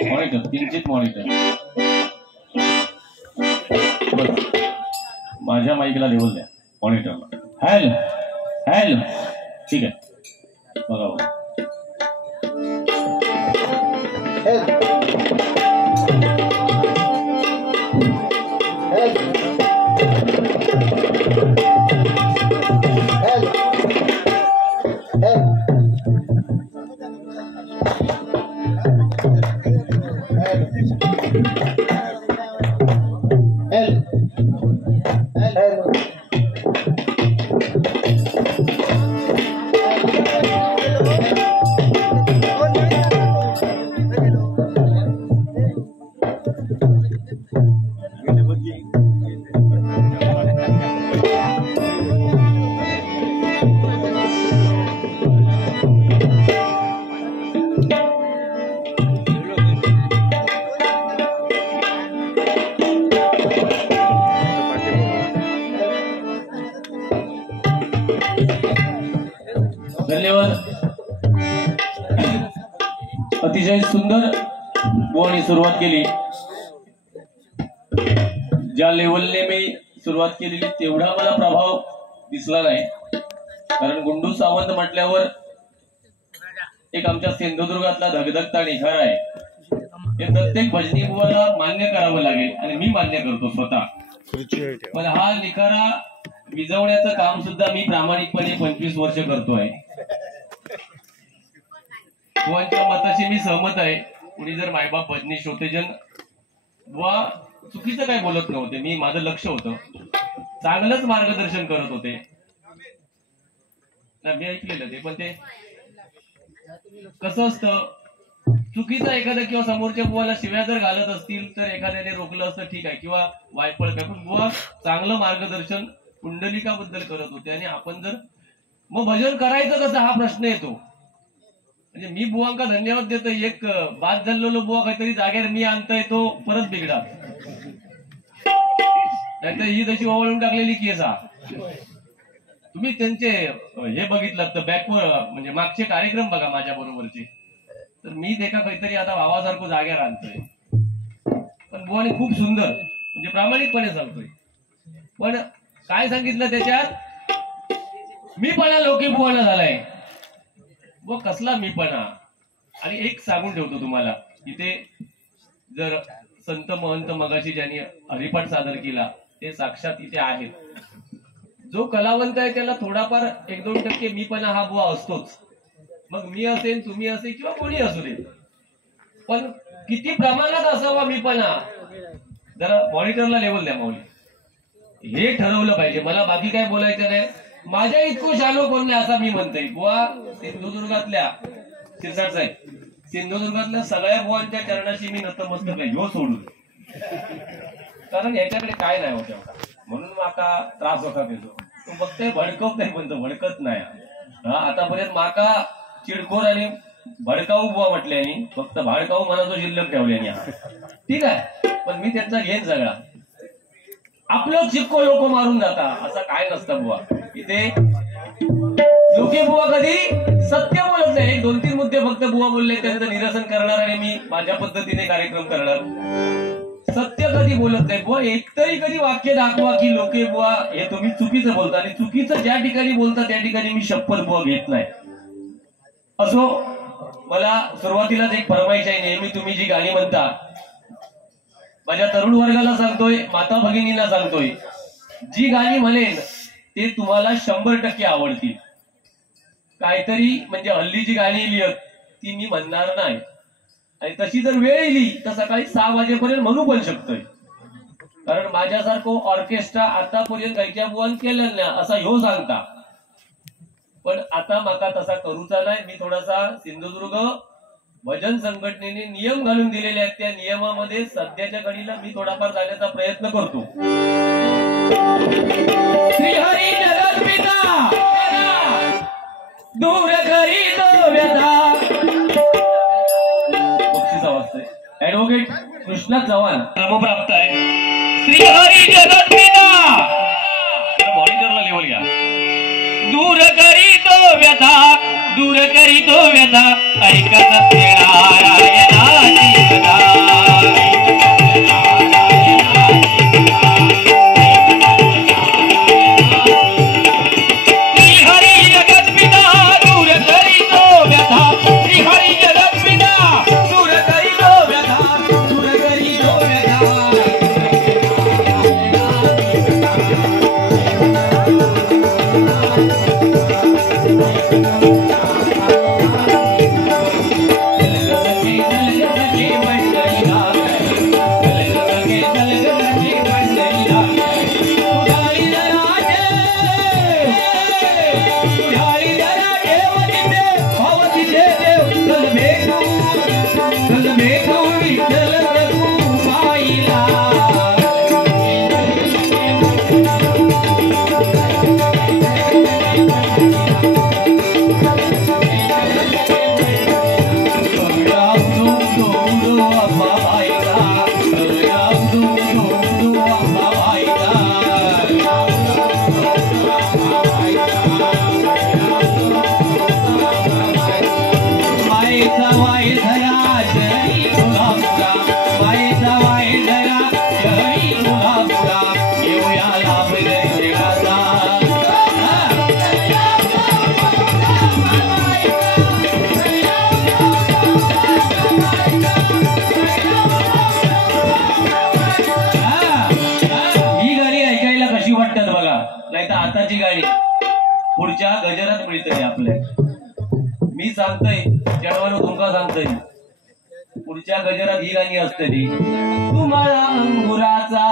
Monitor किंचित monitor बस माझ्या माईकला level द्या मॉनिटरला. हॅलो हॅलो ठीक आहे बघा धन्यवाद. अतिशय सुंदर बुवानी सुरुवात केली. ज्या लेवलने मी सुरुवात केलेली तेवढा मला प्रभाव दिसला नाही, कारण गुंडू सावंत म्हटल्यावर एक आमच्या सिंधुदुर्गातला धगधगता निखारा आहे. हे प्रत्येक भजनी बुवाला मान्य करावं लागेल आणि मी मान्य करतो स्वतः. पण हा निखारा विजवण्याचं काम सुद्धा मी प्रामाणिकपणे 25 वर्ष करतोय. बुवांच्या मताशी मी सहमत आहे. कुणी जर मायबाप भजनी श्रोतेजन बुवा चुकीचं काय बोलत नव्हते, मी माझं लक्ष होतं, चांगलंच मार्गदर्शन करत होते. मी ऐकलेलं ते, पण ते कसं असतं, चुकीचं एखादं किंवा समोरच्या बुवाला शिव्या जर घालत असतील तर एखाद्याने रोखलं असतं ठीक आहे, किंवा वायपळ काय, पण बुवा चांगलं मार्गदर्शन कुंडलिकाबद्दल करत होते. आणि आपण जर मग भजन करायचं कसं हा प्रश्न येतो. म्हणजे मी बुवांका धन्यवाद देतो. एक बाद झालेलो बुवा काहीतरी जागेवर मी आणतोय तो परत बिघडा, नाहीतर ही तशी ओवाळून टाकलेली केस. तुम्ही त्यांचे हे बघितलं तर बॅकवर म्हणजे मागचे कार्यक्रम बघा माझ्या बरोबरचे, तर मी देखा काहीतरी आता भावासारखं जागेवर आणतोय. पण बुवाने खूप सुंदर म्हणजे प्रामाणिकपणे सांगतोय. पण काय सांगितलं त्याच्यात, मीपणा लोके बुवाना झालाय. व कसला मीपणा. आणि एक सांगून ठेवतो तुम्हाला, इथे जर संत महंत मगाशी ज्यांनी हरिपाठ सादर केला ते साक्षात इथे आहेत. जो कलावंत आहे त्याला थोडाफार 1-2% मीपणा हा बुवा असतोच. मग मी असेल, तुम्ही असेल किंवा कोणी असू दे, पण किती प्रमाणात असावा मीपणा, जरा मॉनिटरला लेवल द्या माऊली. हे ठरवलं पाहिजे. मला बाकी काय बोलायचं नाही. माझ्या इतकं शालो कोण नाही असा मी म्हणतोय. बुवा सिंधुदुर्गातल्या शिरसाट साहेब, सिंधुदुर्गातल्या सगळ्या बुवांच्या चरणाशी मी नतमस्तक आहे, ह्यो सोडून. कारण याच्याकडे काय नाही होत एवढा, म्हणून माका त्रास होता त्याचो. तो फक्त भडकवत नाही, पण तो भडकत नाही. आतापर्यंत माका चिडखोर आणि भडकाऊ बुवा म्हटल्याने, फक्त भाडकाऊ मनाचो शिल्लक ठेवल्याने. ठीक आहे, पण मी त्यांचा घेईन सगळा. आपलं चिक्को लोक मारून जाता असं काय नसतं बुवा. इथे लोके बुवा कधी सत्य बोलत नाही. 1-2-3 मुद्दे फक्त बुवा बोलले त्यांचं निरसन करणार आणि मी माझ्या पद्धतीने कार्यक्रम करणार. सत्य कधी बोलत नाही बुवा. एकतरी कधी वाक्य दाखवा की लोके बुवा हे तुम्ही चुकीचं बोलता, आणि चुकीचं ज्या ठिकाणी बोलता त्या ठिकाणी मी शपथ बुवा घेत नाही. असो, मला सुरुवातीलाच एक फरमाईश आहे. नेहमी तुम्ही जी गाणी म्हणता, माझ्या तरुण वर्गाला सांगतोय, माता भगिनीला सांगतोय, जी गाणी म्हणेन ते तुम्हाला 100% आवडतील. काहीतरी म्हणजे हल्ली जी गाणी लिहत ती मी म्हणणार नाही. आणि तशी जर वेळ येईल तर सकाळी 6 वाजेपर्यंत म्हणू पण शकतोय. कारण माझ्यासारखं ऑर्केस्ट्रा आतापर्यंत गायच्या बुवान केलेलं नाही असा ह्यो सांगता. पण आता माका तसा करूचा नाही. मी थोडासा सिंधुदुर्ग भजन संघटनेने नियम घालून दिलेले आहेत, त्या नियमामध्ये सध्याच्या घडीला मी थोडाफार जाण्याचा प्रयत्न करतो. श्रीहरी जगत पिता दूर करी तो व्यथा. बक्षीस वाजतंय. ऍडव्होकेट कृष्णा चव्हाण क्रमप्राप्त आहे. श्रीहरी जगत पिता, मॉनिटरला लेवल घ्या. दूर करी तो व्यथा, दूर करी तो व्यथा, ऐकत नारायणाची कथा. वाय धरा शहरी कोल्हापुरा, मायेचा वाय धरा शहरी कोल्हापुरा, येऊया लाभ दर्शनाचा. ही गाणी ऐकायला कशी वाटतात बघा, नाही तर आताची गाणी पुढच्या गजरात मिळते आपल्या. मी सांगतोय जडवानो तुमका सांगतोय, पुढच्या गजरात ही गाणी असते ती. तुम्हाला अंगुराचा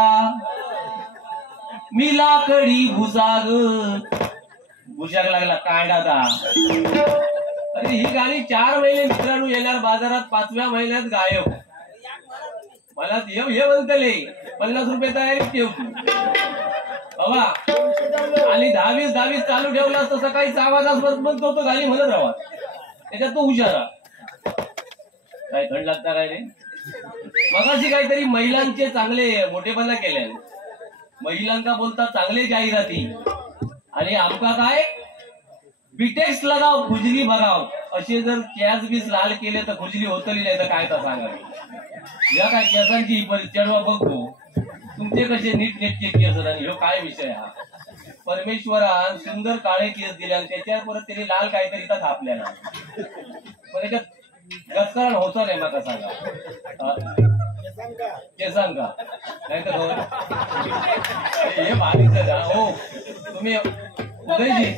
मी लाकडी भुसाग, भुशाक लागला कांडाचा. अरे ही गाणी 4 महिने मित्रांनो येणार बाजारात, 5व्या महिन्यात गायब. मला हे म्हणतले 50 रुपये तयारीत ठेव बाबा. आणि 10-20 चालू ठेवला असतं सकाळी 6 वाजतापर्यंत तो गाणी म्हणत राहा. त्याच्यात तो हुशारा. काय थंड लागता काय रे. मगाशी काहीतरी महिलांचे चांगले मोठेपणा केले, महिलांका बोलतात चांगले जाहिराती, आणि आमका काय बिटेक्स लगाव खुजली बघाव. असे जर कॅस बीस लाल केले तर खुजली होतली नाही तर काय तर सांगा. या काय केसांची चढवा बघतो तुमचे कसे नीट नेटके केस, आणि ह्यो काय विषय हा. परमेश्वरान सुंदर काळे केस दिले आणि त्याच्यावर परत त्यांनी लाल काहीतरी इथं थापल्या ना, पण याच्यात गस्करण होतं नाही. मका सांगा केसांका नाही तर हे भारीच हो. तुम्ही उदयजी,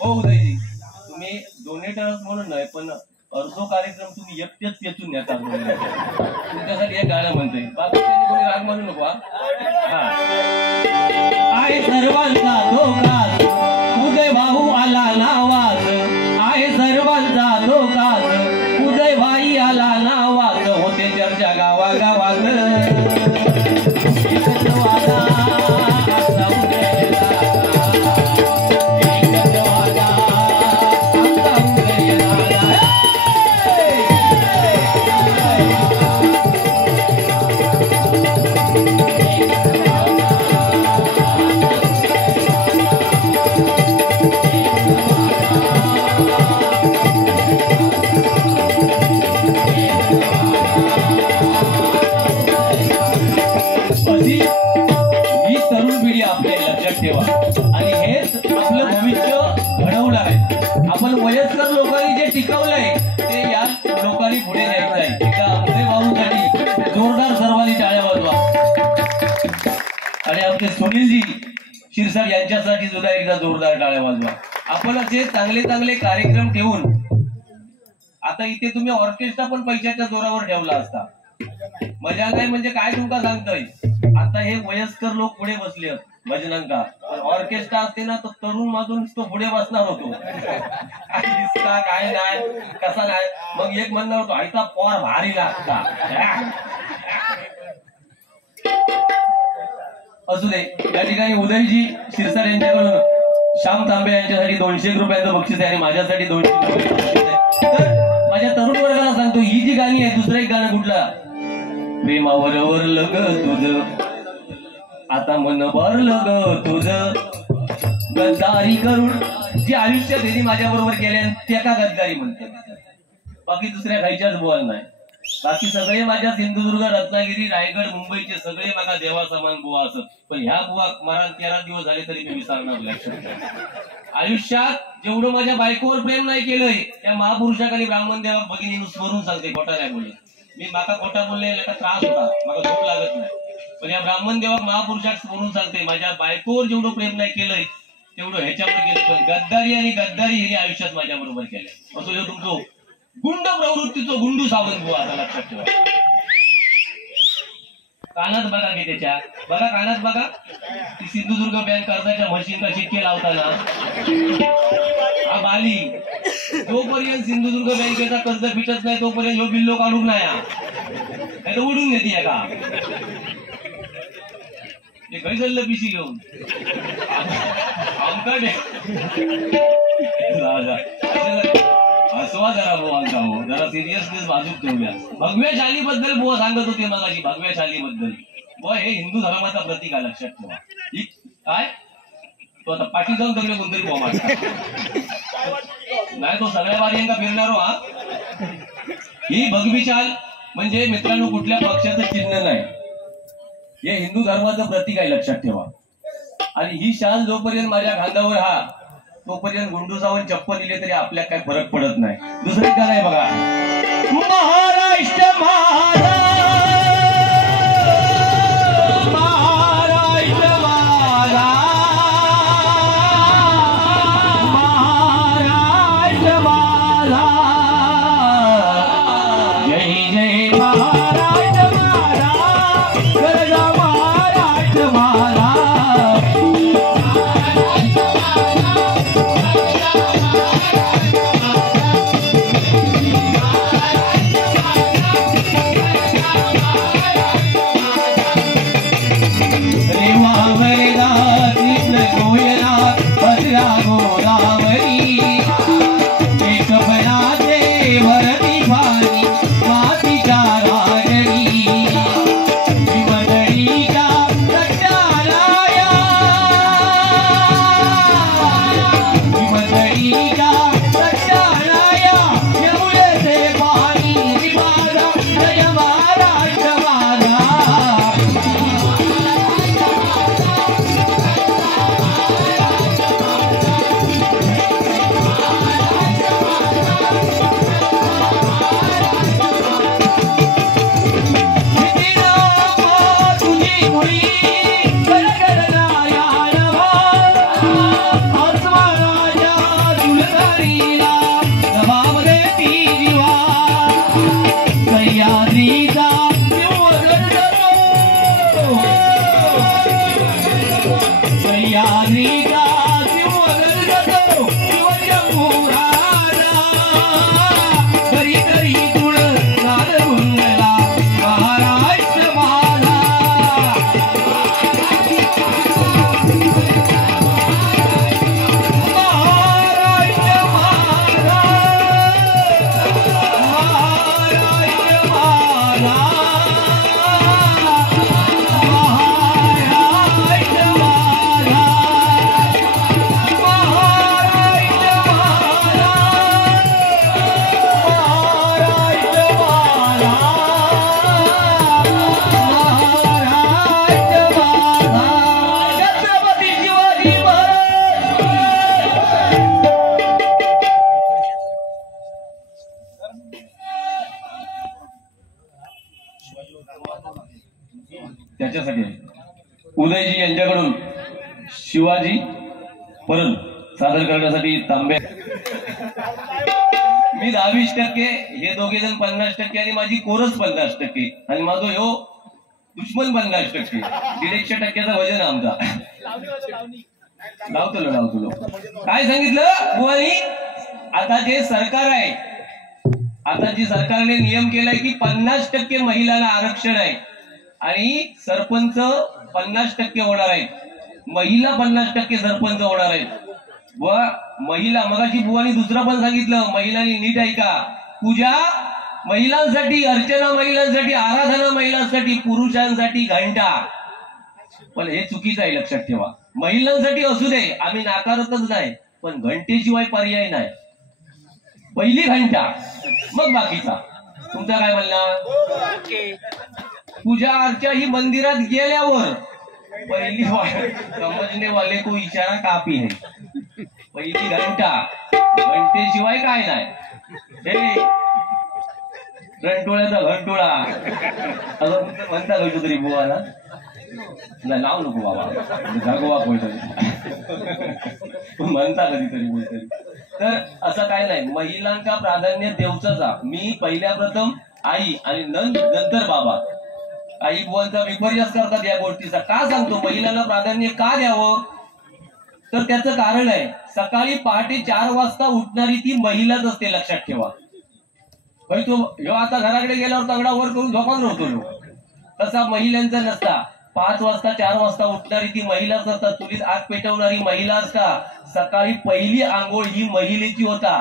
हो उदयजी, तुम्ही डोनेटर्स म्हणून नाही पण अर्धो कार्यक्रम तुम्ही एकटेच पेचून नेता. तुमच्यासाठी एक गाणं म्हणतोय, बाकी कोणी राग म्हणू नको. आहे सर्वांचा धोकाच उदय भाऊ आला नावाच, आहे सर्वांचा धोकाच उदय भाई आला नावाच. होते चर्चा गावागावात आणि हेच आपलं भविष्य घडवलं आहे. आपण वयस्कर लोकांनी जे टिकवलंय ते या लोकांनी पुढे न्यायचं आहे. एका उदय भाऊंसाठी जोरदार सर्वांनी टाळ्या वाजवा. आणि आमचे सुनीलजी शिरसाट यांच्यासाठी सुद्धा एकदा जोरदार टाळ्या वाजवा. आपण असे चांगले चांगले कार्यक्रम ठेवून, आता इथे तुम्ही ऑर्केस्ट्रा पण पैशाच्या जोरावर ठेवला असता, मजा नाही. म्हणजे काय तुमका सांगतोय, आता हे वयस्कर लोक पुढे बसले भजनांका, पण ऑर्केस्ट्रा असते ना तर तरुण मधून तो पुढे बसणार होतो. काय नाही कसा नाही, मग एक म्हणणार होतो आईचा पोर भारी लागता. असू दे. या ठिकाणी उदयजी शिरसाट यांच्याकडून श्याम तांबे यांच्यासाठी 200 रुपयांचं बक्षीस आहे आणि माझ्यासाठी 200 रुपयांचं बक्षीस आहे. तर माझ्या तरुण वर्गाला सांगतो, ही जी गाणी आहे, दुसरं एक गाणं कुठलं, प्रेमावर वरलं ग तुझं आता मन भरलं ग तुझं, गद्दारी करून जी आयुष्यात त्यांनी माझ्या बरोबर केल्या त्या का गद्दारी म्हणतात. बाकी दुसऱ्या खायच्याच बुवा नाही. बाकी सगळे माझ्या सिंधुदुर्ग, रत्नागिरी, रायगड, मुंबईचे सगळे माझा देवा समान बुवा असत, पण ह्या बुवा मला 13 दिवस झाले तरी मी विसरणार लक्षात. आयुष्यात जेवढं माझ्या बायकोवर प्रेम नाही केलंय त्या महापुरुषाखाली ब्राह्मण देवा भगिनी स्मरून सांगते, खोटा नाही बोलले मी. माका खोटा बोलले त्रास होता, मला झोप लागत नाही, पण या ब्राह्मण देवा महापुरुषात स्मरून सांगते माझ्या बायकोवर जेवढं प्रेम नाही केलंय तेवढं ह्याच्यावर केलं. पण गद्दारी आणि गद्दारी हे आयुष्यात माझ्या बरोबर केलंय. असं जो तुमचं गुंड प्रवृत्तीचं गुंडू सावंत बुवा, आता लक्षात ठेवा. कानात बघा की त्याच्या, बघा कानात बघा, ती सिंधुदुर्ग बँक कर्जाच्या म्हशींना शिक्के लावताना हा बाली, जोपर्यंत सिंधुदुर्ग बँकेचा कर्ज फिटत नाही तोपर्यंत ह्यो बिल्लो काढून नाही तर उडून घेते का ते काही चाललं पिशी घेऊन आमका हसवा जरा बुवा आमचा हो, जरा सिरियसनेस बाजूक ठेवूया. भगव्या शालीबद्दल बुवा सांगत होते मगाशी, भगव्या शालीबद्दल बुवा हे हिंदू धर्माचा प्रतीक आहे, लक्षात ठेवा. काय तो आता पाठी जाऊन सगळे कोणतरी बुवा मारता नाही, तो सगळ्या वारी यांना फिरणार हा. ही भगवी शाल म्हणजे मित्रांनो कुठल्या पक्षाचं चिन्ह नाही, हे हिंदू धर्माचं प्रतीक आहे, लक्षात ठेवा. आणि ही शाल जोपर्यंत माझ्या खांद्यावर हा तोपर्यंत गुंडूसावून चप्पल दिले तरी आपल्याला काय फरक पडत नाही. दुसरी गाणं आहे बघा, महाराष्ट्र महाराष्ट्र त्याच्यासाठी उदयजी यांच्याकडून शिवाजी परत सादर करण्यासाठी तांबे. मी 20% हे दोघे जण 50% आणि माझी कोरस 50% आणि माझं ह्यो दुश्मन 50%. 150% वजन आमचा. लावतो काय सांगितलं बुवानी, आता जे सरकार आहे, आता जी सरकारने नियम केलाय की 50% महिलांना आरक्षण आहे आणि सरपंच 50% होणार आहेत, महिला 50% सरपंच होणार आहेत. व महिला मगाशी बुवानी दुसरं पण सांगितलं, महिलांनी नीट ऐका, पूजा महिलांसाठी, अर्चना महिलांसाठी, आराधना महिलांसाठी, पुरुषांसाठी घंटा. पण हे चुकीचं आहे, लक्षात ठेवा. महिलांसाठी असू दे, आम्ही नाकारतच नाही, पण घंटेशिवाय पर्याय नाही. पहिली घंटा मग बाकीचा. तुमचा काय म्हणणं? पूजा अर्चा ही मंदिरात गेल्यावर पहिली समजणे वाले को इशारा काफी है. पहिली घंटा, घंटेशिवाय काय नाही. हे रणटोळ्याचा घंटोळा असं म्हणता कशो तरी बुवाला. नाही नाव नको बाबा, जागोवा म्हणता कधीतरी बोलतरी. तर असं काय नाही, महिलांका प्राधान्य देवचा. मी पहिल्या प्रथम आई आणि नंतर बाबा. आई बुवांचा विपर्यास करतात या गोष्टीचा. का सांगतो महिलांना प्राधान्य का द्यावं, तर त्याचं कारण आहे, सकाळी पहाटे 4 वाजता उठणारी ती महिलाच असते, लक्षात ठेवा. तो ह्यो आता घराकडे गेल्यावर तगडा वर करून झोपान राहतो, तसा महिलांचा नसता. 5 वाजता 4 वाजता उठणारी ती महिलाच असतात. चुलीत आग पेटवणारी महिला असता. सकाळी पहिली आंघोळ ही महिलेची होता.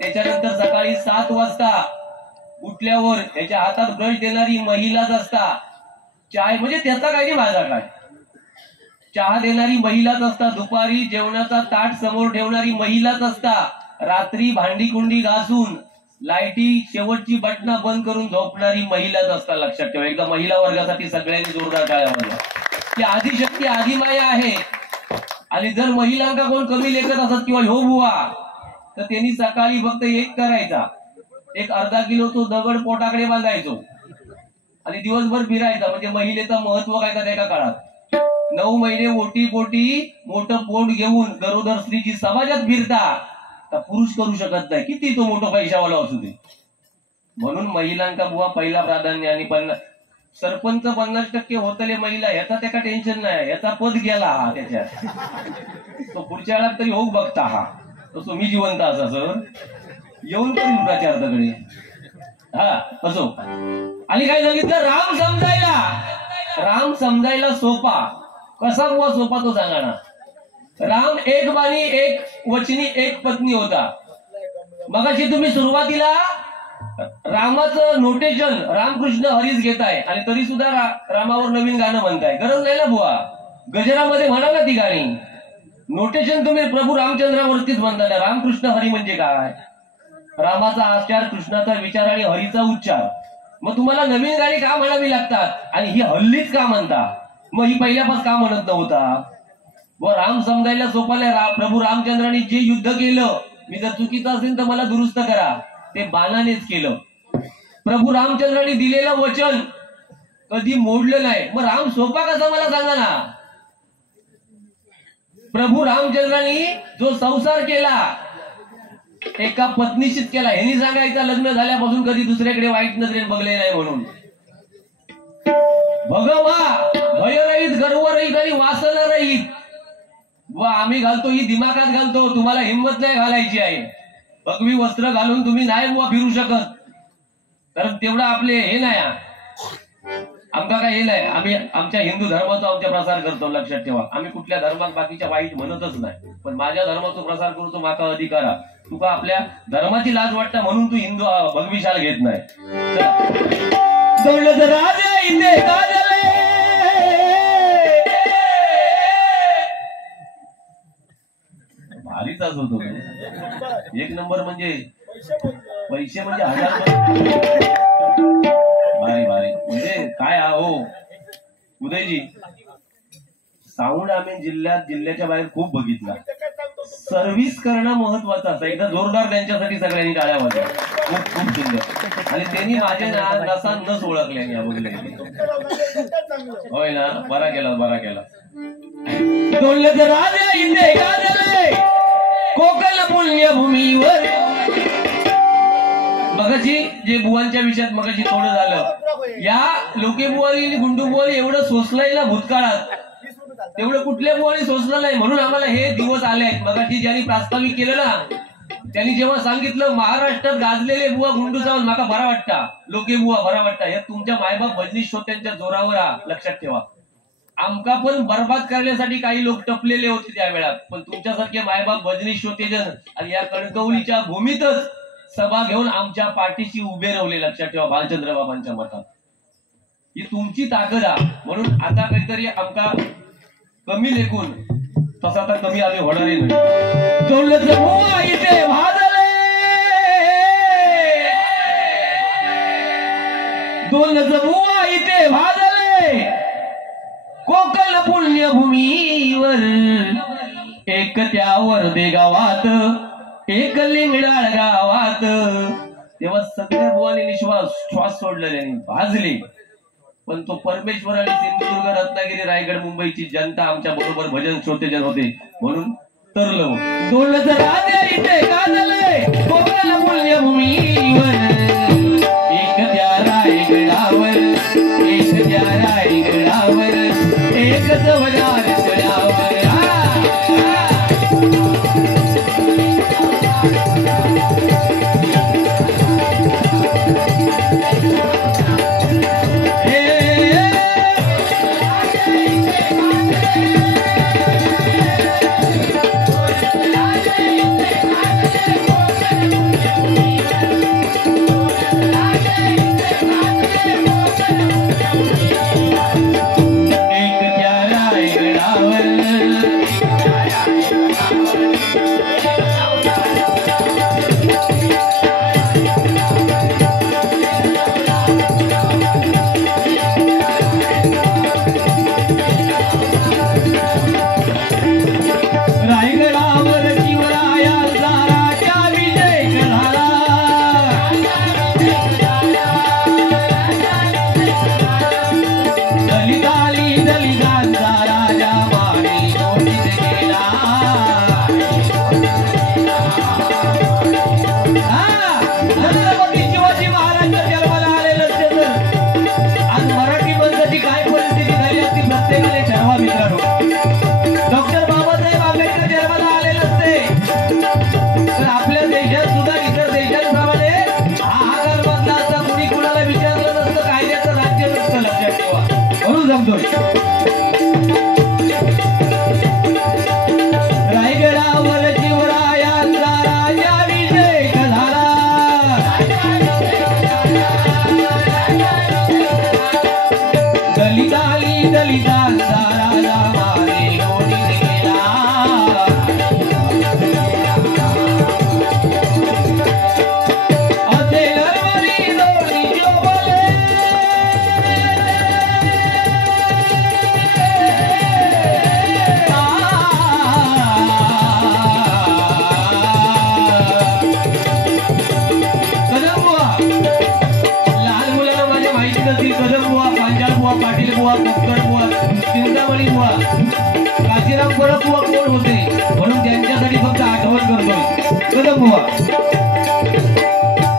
त्याच्यानंतर सकाळी 7 वाजता उठल्यावर त्याच्या हातात ब्रश देणारी महिलाच असता. चाय म्हणजे त्याचा काही नाही, माझा काय, चहा देणारी महिलाच असता. दुपारी जेवणाचा ताट समोर ठेवणारी महिलाच असता. रात्री भांडी कुंडी घासून लाईटी शेवटची बटना बंद करून झोपणारी महिलाच असतात, लक्षात ठेवा. एकदा महिला वर्गासाठी सगळ्यांनी जोरदार टाळ्या वाजवा. की आदिशक्ती आदिमाया आहे. आणि जर महिलांका कोण कमी लेखत असत किंवा हो बुवा, तर त्यांनी सकाळी फक्त एक करायचा, एक अर्धा किलो तो दगड पोटाकडे बांधायचो आणि दिवसभर फिरायचा. म्हणजे महिलेचं महत्व काय का एका काळात 9 महिने ओटी पोटी मोठं पोट घेऊन गरोदर स्त्रीची समाजात फिरता तर पुरुष करू शकत नाही, किती तो मोठा पैशावाला असू दे. म्हणून महिलांका बुवा पहिला प्राधान्य. आणि सरपंच 50% होतले महिला, ह्याचा त्याका टेन्शन नाही, ह्याचा पद गेला हा त्याच्यात, तो पुढच्या वेळात तरी होऊ बघता हा. तसं मी जिवंत असा सर येऊन करीन प्रचार तकडे. हा असो. आणि काय सांगितलं, राम समजायला सोपा. कसा बुवा सोपा तो सांगा ना. राम एक बाणी एक वचनी एक पत्नी होता. मगाशी तुम्ही सुरुवातीला रामाचं नोटेशन रामकृष्ण हरीच घेताय आणि तरी सुद्धा रामावर नवीन गाणं म्हणताय. गरज नाही ना बुवा, गजरामध्ये म्हणा ना ती गाणी. नोटेशन तुम्ही प्रभू रामचंद्रावरतीच म्हणता ना. रामकृष्ण हरी म्हणजे काय, रामाचा आचार, कृष्णाचा विचार आणि हरीचा उच्चार. मग तुम्हाला नवीन गाणी का म्हणावी लागतात आणि ही हल्लीच का म्हणता, मग ही पहिल्यापासून का म्हणत नव्हता. व राम समजायला सोपाले. प्रभू रामचंद्रांनी जे युद्ध केलं, मी जर चुकीचं असेल तर मला दुरुस्त करा, ते बाणानेच केलं. प्रभू रामचंद्रांनी दिलेलं वचन कधी मोडलं नाही. मग राम सोपा कसा मला सांगा ना. प्रभू रामचंद्रांनी जो संसार केला एका पत्नीशीच केला. ह्यांनी सांगायचं लग्न झाल्यापासून कधी दुसऱ्याकडे वाईट नजरेने बघले नाही म्हणून. भगवा भयरहित गर्वरहित आणि वासनरहित. व आम्ही घालतो ही दिमागात घालतो, तुम्हाला हिंमत नाही घालायची आहे. भगवी वस्त्र घालून तुम्ही नाही बुवा फिरू शकत, कारण तेवढं आपले हे नाही. आमका काय हे नाही. आम्ही आमच्या हिंदू धर्माचा आमचा प्रसार करतो, लक्षात ठेवा. आम्ही कुठल्या धर्मात बाकीच्या वाईट म्हणतच नाही, पण माझ्या धर्माचा प्रसार करतो माका अधिकार. तुका आपल्या धर्माची लाज वाटतं म्हणून तू हिंदू भगवीशाल घेत नाही. भारीचाच होतो एक नंबर. म्हणजे पैसे म्हणजे 1000. भारी भारी. म्हणजे काय हो उदयजी, साऊंड आम्ही जिल्ह्याच्या बाहेर खूप बघितला. सर्व्हिस करणं महत्वाचं असतं. एकदा जोरदार त्यांच्यासाठी सगळ्यांनी टाळ्या वाजवा. खूप खूप सुंदर. आणि त्यांनी माझे नसा नस ओळखले बघले. होय ना, बरा केला बरा केला. कोकण पुण्यभूमीवर. मगाशी जे बुवांच्या विषयात मगाशी थोडं झालं, या लोके बुवानी गुंडू बुवानी एवढं सोसलंय ना भूतकाळात, तेवढं कुठल्या बुवानी सोसलं नाही. म्हणून आम्हाला हे दिवस आले आहेत. मगाशी ज्यांनी प्रास्ताविक केलं ना, त्यांनी जेव्हा सांगितलं महाराष्ट्रात गाजलेले बुवा गुंडू सावंत माका बरा वाटता, लोके बुवा बरा वाटता. हे तुमच्या मायबाप भजनी श्रोत्यांच्या जोरावर लक्षात ठेवा. आमका पण बर्बाद करण्यासाठी काही लोक टपलेले होते त्यावेळा, पण तुमच्यासारखे मायबाप भजनी श्रोतेजन आणि या कणकवलीच्या भूमीतच सभा घेऊन आमच्या पाठीशी उभे राहिले. लक्षात ठेवा. भालचंद्र बाबांच्या मतात ही तुमची ताकद आहे. म्हणून आता काहीतरी आमका कमी लेखून तसा तर कमी आम्ही होणारे नाही. इथे भाजले कोकण पुण्यभूमीवर. एक त्यावर दे गावात एक लिंगडाळ गावात. तेव्हा सगळ्या बुवानी श्वास सोडलेले भाजले. पण तो परमेश्वर आणि सिंधुदुर्ग रत्नागिरी रायगड मुंबईची जनता आमच्या बरोबर भजन श्रोतेजन होते म्हणून तरलो. इथे गाजले कोकण पुण्यभूमीवर. एक त्या रायगडावर एक त्या रायगडावर एक जवळार गडावर. जमतोय. रायगडावर शिवरायांचा राज्याभिषेक झाला. दलितांचा राजा मारे लोटीने गेला. असे नरवरी लोटी शोभले. कदमबुवा, लहान मुलांना माझ्या माहिती नसतील. कदमबुवा, पांचाळबुवा, पाटील बुवा, कुक्कड बुवा, चिंतामणी बुवा, काशीराम परब बुवा कोण होते म्हणून त्यांच्यासाठी फक्त आठवण करतोय. कदमबुवा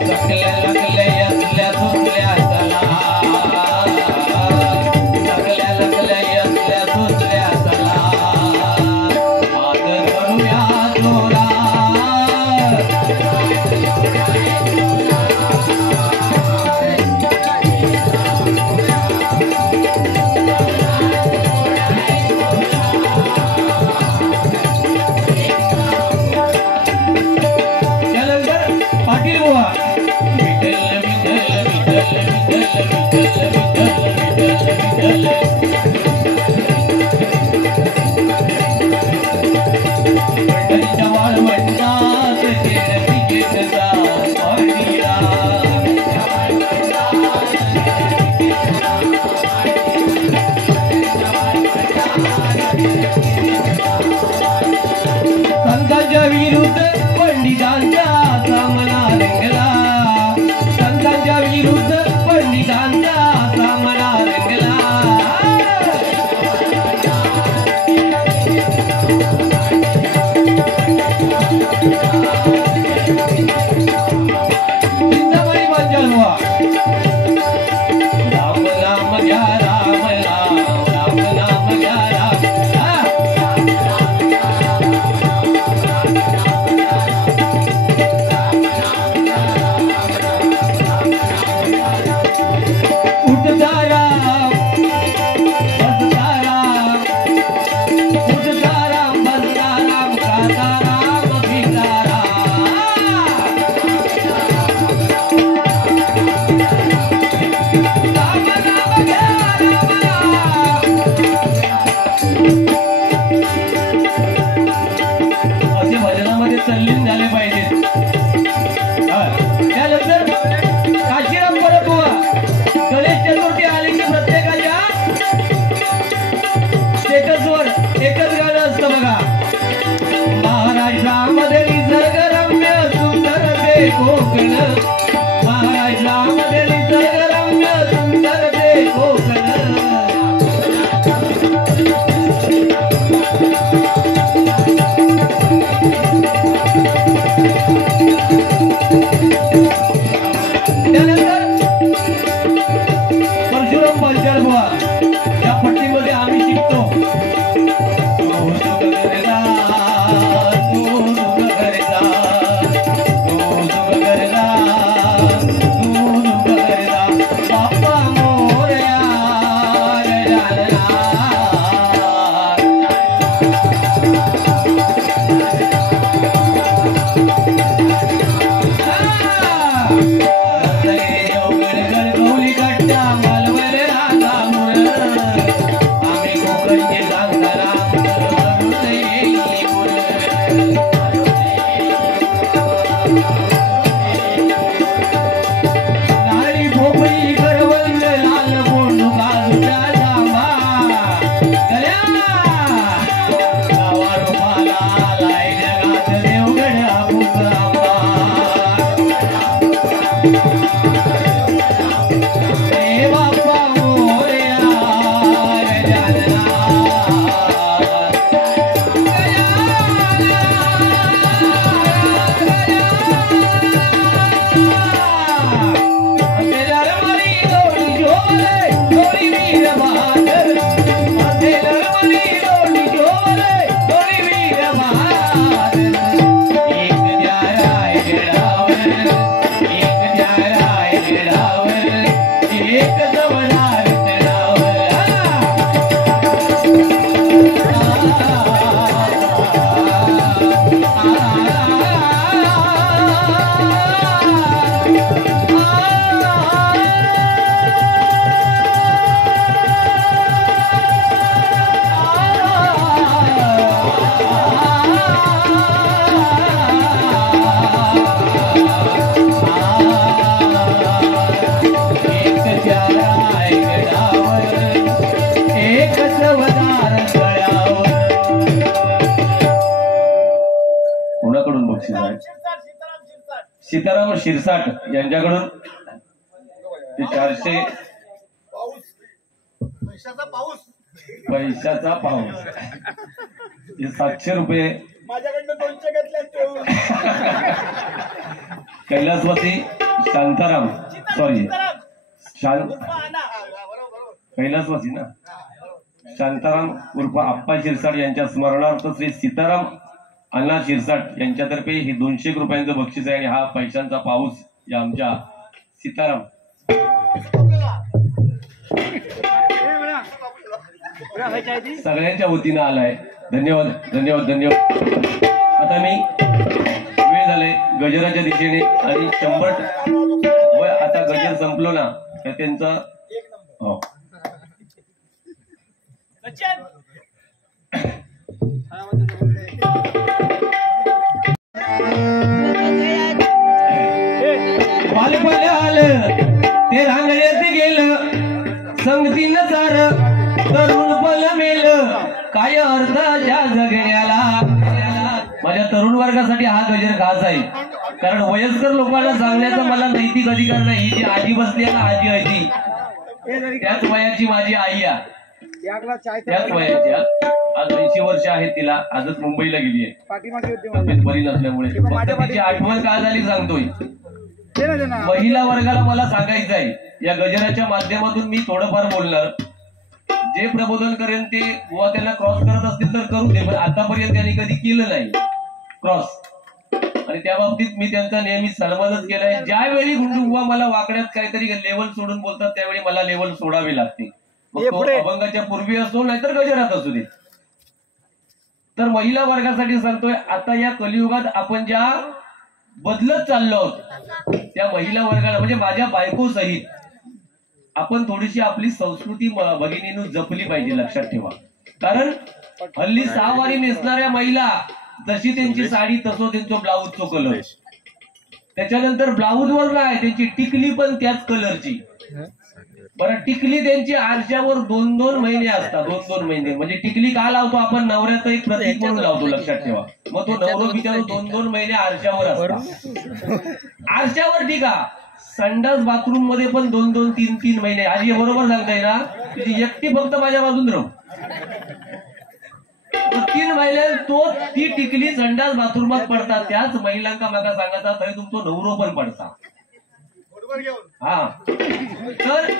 सकल्या लगल्या असल्या सोसल्या चला. सकल्या लगल्या असल्या सोसल्या चला. आदर करूया चोरा. त्यानंतर पाटील बुवा, विठ्ठल विठ्ठल विठ्ठल विठ्ठल विठ्ठल पंढरीच्या वाळवंटात शेळीचा पारडीला. संतांच्या विरुद्ध पंडितांचा सामना रंगला. संतांच्या विरुद्ध पंडितांचा सामना रंगला. चिंतामणी पांचाळबुवा, राम राम घ्या राम राम, राम राम घ्या राम. उठता राम, बसता राम, उठता राम, बसता राम, खाता राम, पिता राम. राम राम घ्या राम राम. असे भजनामध्ये तल्लीन झाले पाहिजेत. त्यानंतर काशीराम परब बुवा, गणेश चतुर्थी आली की प्रत्येकाच्या स्टेटसवर एकच गाणं असतं बघा. महाराष्ट्रामध्ये निसर्गरम्य सुंदर ते कोकण. महाराष्ट्रामध्ये निसर्गरम्य सुंदर ते कोकण. त्यानंतर परशुराम पांचाळबुवा, या पट्टीमध्ये आम्ही शिकतो. तू सुख करता, तू सुख करता, तू सुख करता, तू सुख करता. बाप्पा मोरया गजानना. गौली कट्टा मालवण राजा मुर. आम्ही कोकणचे सांगतारा लाली भोपळी करवंद लाल बोंडू काजूच्या जांभा. गावा रुमाला आलाय जगात देवगड हापूस आंबा. हे बाप्पा मोरया गजानना. नरमणी लोटी शोभले, लोटी वीर बहादर. नरमणी लोटी शोभले, लोटी वीर बहादर. एक द्या रायगडावर, एक द्या रायगडावर, एक जमणार तडावर. सीताराम शिरसाट यांच्याकडून ते 400 पैशाचा पाऊस हे 700 रुपये माझ्याकडनं 200 घेतले. कैलासवासी शांताराम सॉरी कैलासवासी ना शांताराम उर्फ आप्पा शिरसाट यांच्या स्मरणार्थ श्री सीताराम अण्णा शिरसाट यांच्यातर्फे हे 200 रुपयांचं बक्षीस आहे आणि हा पैशांचा पाऊस या आमच्या सीताराम सगळ्यांच्या वतीनं आलाय. धन्यवाद धन्यवाद धन्यवाद. आता मी वेळ झालाय गजराच्या दिशेने आणि 100 आता गजर संपलो ना तर त्यांचा हो बालपण आलं ते रांगण्यात गेलं संगतीनं सार तरुण पल मेल काय अर्थाच्या जगण्याला. माझ्या तरुण वर्गासाठी हा गजर खास आहे कारण वयस्कर लोकांना सांगण्याचा मला नैतिक अधिकार नाही. ही जी आजी बसली आहे ना आजी आजी त्याच वयाची माझी आई आहे त्याच वयाची आज 80 वर्ष आहेत तिला. आजच मुंबईला गेली आहे तब्येत बरी नसल्यामुळे. फक्त तिची आठवण का झाली सांगतोय. महिला वर्गाला मला सांगायचं आहे या गजराच्या माध्यमातून मी थोडंफार बोलणार. जे प्रबोधन करेन ते बुवा त्यांना क्रॉस करत असतील तर करू दे पण आतापर्यंत त्यांनी कधी केलं नाही क्रॉस आणि त्या बाबतीत मी त्यांचा नेहमी सन्मानच केलाय. ज्यावेळी गुंडू बुवा मला वाकड्यात काहीतरी लेवल सोडून बोलतात त्यावेळी मला लेवल सोडावी लागते. मग तो अभंगाच्या पूर्वी असो नाहीतर गजरात असू दे. तर महिला वर्गासाठी सांगतोय आता या कलियुगात आपण ज्या बदलत चाललो आहोत त्या महिला वर्गाला म्हणजे माझ्या बायको सहित आपण थोडीशी आपली संस्कृती भगिनीनं जपली पाहिजे. लक्षात ठेवा कारण हल्ली 6 वारी नेसणाऱ्या महिला जशी त्यांची साडी तसं त्यांचं ब्लाऊजचं कलर त्याच्यानंतर ब्लाऊज वर नाही त्यांची टिकली पण त्याच कलरची. बरं टिकली त्यांची आरशावर 2-2 महिने असतात. 2-2 महिने म्हणजे टिकली का लावतो आपण नवऱ्याचं एक प्रतीक म्हणून लावतो. लक्षात ठेवा. मग तो नवरा बिचारो 2-2 महिने आरशावर असतात. आरशावर टिका संडास बाथरूम मध्ये पण 2-2, 3-3 महिने. आज हे बरोबर सांगताय ना तुझी एकटी फक्त माझ्या बाजून राहू 3 महिने तो ती टिकली संडास बाथरूमात पडतात. त्याच महिलांका मला सांगायचा तरी तुमचं नवरो पण पडता. हा तर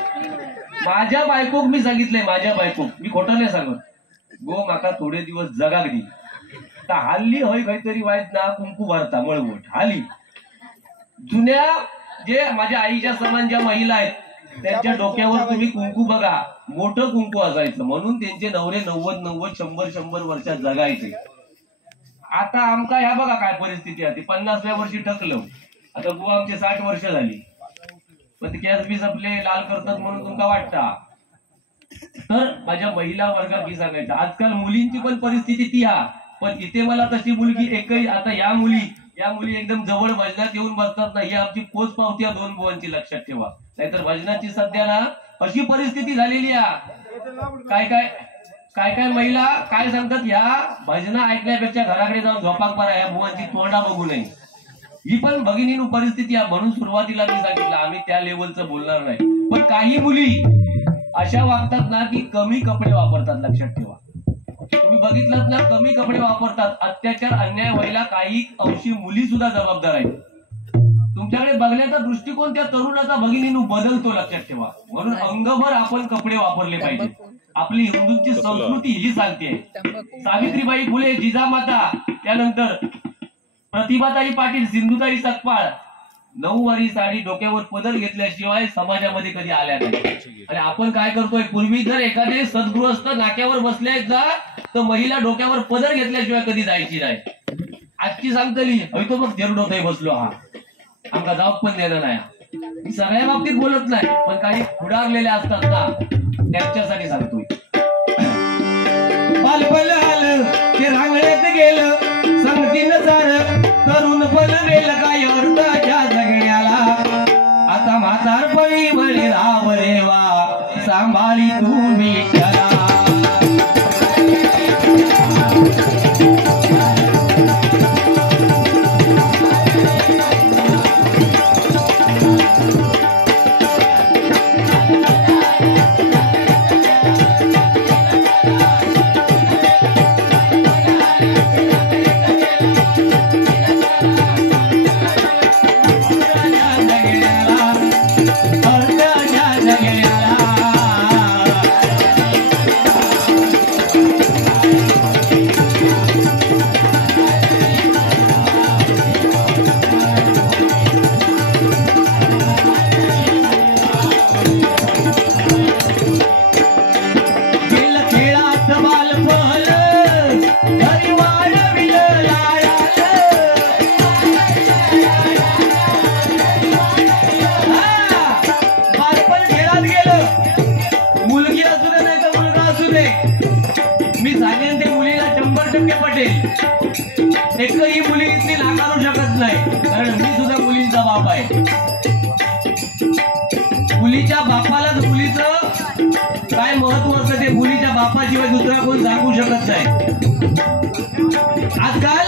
माझ्या बायकोक मी सांगितलंय माझ्या बायकोक मी खोटं नाही सांगत गो माका थोडे दिवस जगाक दी. तर हल्ली होय काहीतरी वाईट ना कुंकू भरता मळवट. हल्ली जुन्या जे माझ्या आईच्या समान ज्या महिला आहेत त्यांच्या डोक्यावर तुम्ही कुंकू बघा मोठं कुंकू असायचं म्हणून त्यांचे नवरे 90-90, 100-100 वर्षात जगायचे. आता आमका ह्या बघा काय परिस्थिती आहे. 50व्या वर्षी टकलं. आता बुवा आमचे 60 वर्ष झाली पण गॅस बीस आपले लाल करतात म्हणून तुमका वाटता. तर माझ्या महिला वर्गात ही सांगायचं आजकाल मुलींची पण परिस्थिती ती हा पण इथे मला तशी मुलगी एकही आता या मुली एकदम जवळ भजनात येऊन बसतात ना ही आमची पोच पावती 2 बुवांची. लक्षात ठेवा. नाहीतर भजनाची सध्या ना अशी परिस्थिती झालेली आहे. काय महिला काय सांगतात या भजना ऐकण्यापेक्षा घराकडे जाऊन झोपाक पारा या बुवांची तोंडा बघू नये. ही पण भगिनीनु परिस्थिती आहे. म्हणून सुरुवातीला मी सांगितलं आम्ही त्या लेवलचं बोलणार नाही. पण काही मुली अशा वागतात ना की कमी कपडे वापरतात. लक्षात ठेवा. तुम्ही बघितलं ना कमी कपडे वापरतात. अत्याचार अन्याय व्हायला काही अंशी मुली सुद्धा जबाबदार आहेत. तुमच्याकडे बघण्याचा दृष्टिकोन त्या तरुणाचा भगिनीनु बदलतो. लक्षात ठेवा. म्हणून अंगभर आपण कपडे वापरले पाहिजे. आपली हिंदूंची संस्कृती ही सांगते. सावित्रीबाई फुले जिजामाता त्यानंतर प्रतिभाताई पाटील सिंधुताई सकपाळ 9 वारी साडी डोक्यावर पदर घेतल्याशिवाय समाजामध्ये कधी आल्या नाही. आणि आपण काय करतोय पूर्वी जर एखादे सद्गृहस्थ नाक्यावर बसले जा तर महिला डोक्यावर पदर घेतल्याशिवाय कधी जायची नाही. आजची सांगतली तो मग जेरडोतही बसलो हा आमका जाऊ पण देणार नाही. मी सगळ्या बाबतीत बोलत नाही पण काही पुढारलेल्या असतात ना त्यांच्यासाठी सांगतोय. बालपण आलं ते रांगण्यात गेलं संगतीनं सार तरुण पण गेलं काय अर्थाच्या जगण्याला. आता म्हातारपणी म्हणे राव रेवा सांभाळी तुम्ही चला. दे, मी सांगेन ते मुलीला 100% पटेल. एकही मुली ती नाकारू शकत नाही, कारण मी सुद्धा मुलींचा बाप आहे. मुलीच्या बापालाच मुलीचं काय महत्व असतं ते मुलीच्या बापाशिवाय दुसरा कोण सांगू शकत नाही. आजकाल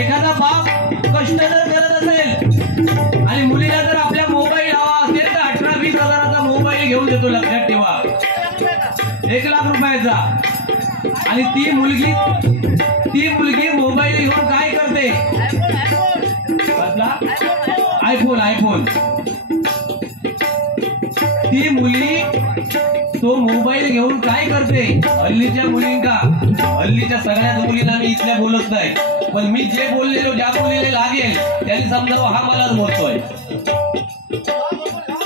एखादा बाप कष्ट जर करत असेल आणि मुलीला जर आपल्या मोबाईल हवा असेल तर 18-20 हजाराचा मोबाईल घेऊन देतो. लक्षात ठेवा, 1 लाख रुपयाचा. आणि ती मुलगी मोबाईल घेऊन काय करते? आयफोन. ती मुली तो मोबाईल घेऊन काय करते? हल्लीच्या सगळ्याच मुलींना मी इथल्या बोलत नाही, पण मी जे बोललेलो ज्या मुलीला लागेल त्यांनी समजावं हा मलाच बोलतोय.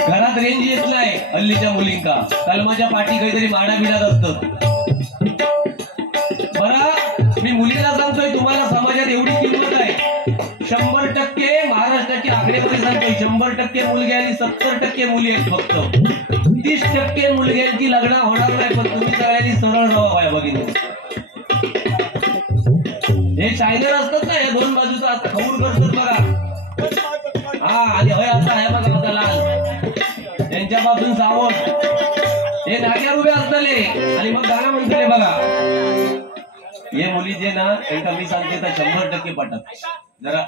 घरात रेंज येत नाही हल्लीच्या मुलींका, कलमाच्या पाठी काहीतरी माडा बिडात असतं. बरं, मी मुलीला सांगतोय तुम्हाला समाजात एवढी किंमत आहे. 100% महाराष्ट्राची आकडेवारी सांगतोय, 100% मुलगे आणि 70% मुली आहेत. फक्त 30% मुलग्यांची लग्न होणार नाही. पण तुम्ही सगळ्यांनी सरळ राहा पाय बघितलं. हे शायनर असतात ना, हे 2 बाजूचा असतात, खऊर करतात बघा. हा, आणि हय असा आहे बघा माझा लाल, त्यांच्यापासून सावध. हे नाग्या उभे असतले आणि मग गाणं म्हणतले बघा. हे मुली जे ना त्यांना मी सांगते तर 100% पटत. जरा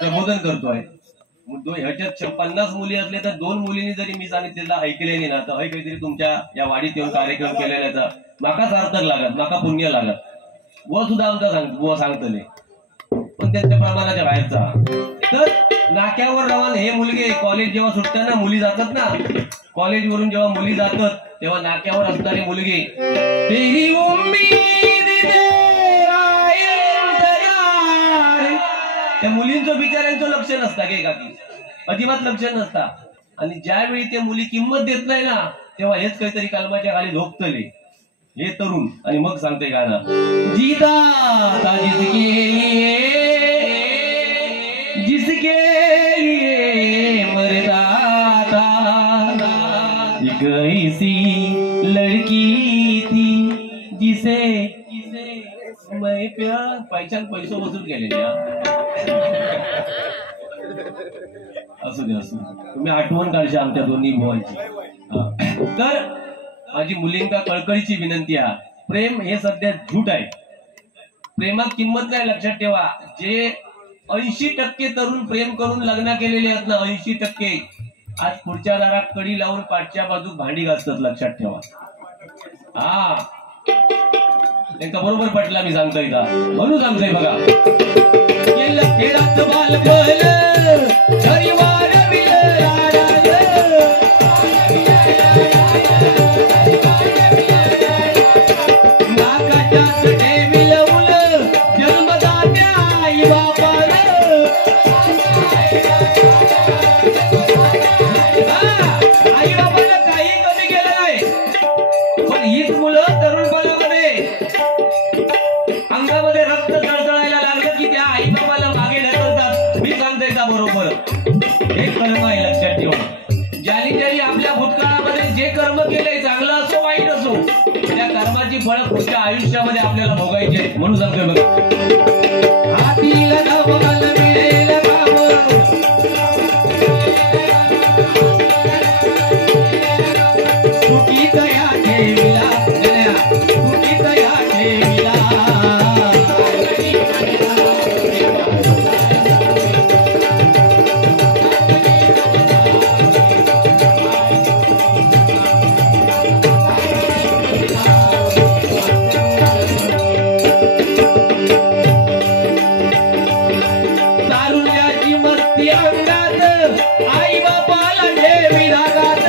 प्रबोधन करतोय. ह्याच्यात 50 मुली असले तर 2 मुलींनी जरी मी सांगितलेलं ऐकले नाही ना, तर हे काहीतरी तुमच्या या वाडीत येऊन कार्यक्रम केलेल्याचा माका सार्थक लागत, माका पुण्य लागत. बुवा सुद्धा आमचा बुवा सांगतले, पण त्यांच्या प्रमाणाच्या बाहेरचा. तर नाक्यावर राहून हे मुलगे कॉलेज जेव्हा सुटताना मुली जातात ना, कॉलेजवरून जेव्हा मुली जातात तेव्हा नाक्यावर असणारे मुलगे तेरी उम्मीद त्या मुलींचं बिचाऱ्यांचं लक्ष नसतं की काकी, अजिबात लक्ष नसता. आणि ज्यावेळी ते मुली किंमत देत नाही ना, तेव्हा हेच काहीतरी कलमाच्या खाली झोपतले हे तरुण. आणि मग सांगते गाणं, जीता जिसके लिए मरता था, एक ऐसी लड़की थी जिसे मैं प्यार. पैसे वसूल केलेले. असू दे. तुम्ही आठवण काढशा आमच्या दोन्ही भावांची. तर माझी मुलींका कळकळीची विनंती आहे, प्रेम हे सध्या झूट आहे. प्रेमात किंमत नाही. लक्षात ठेवा, जे 80% तरुण प्रेम करून लग्न केलेले आहेत ना, 80% आज पुढच्या दारात कडी लावून पाठच्या बाजूक भांडी घासतात. लक्षात ठेवा. हा, त्यांना बरोबर पटला मी सांगतोय का, म्हणून सांगतोय बघा. खेळात बालपण घरी वाढविल नाकाच्यात ठेविल मुलं जन्मदात्या आई बापान. आई बापानं काही कमी केलं नाही, पण हीच मुलं तरुणपणामध्ये अंगामध्ये रक्त चळचळायला लागलं की त्या आई बाबाला मागे ढकलतात. मी सांगते का बरोबर? हे कर्म आहे. लक्षात ठेवा, ज्याने आपल्या भूतकाळामध्ये जे कर्म केलंय, चांगलं असो वाईट असो, त्या कर्माची फळं पुढच्या आयुष्यामध्ये आपल्याला भोगायची आहेत. म्हणून सांगतोय बघा, हातीला नवल मिळेल काम, सुखी तया ठेविला, सुखी तया ठेविला. आई बापाला ठेवी धागात,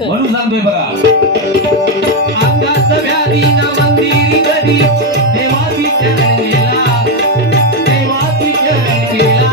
म्हणून सांगतोय बघा, अंगात व्याधी ना मंदिरी कधी देवाची चरण गेला, देवाची चरण गेला.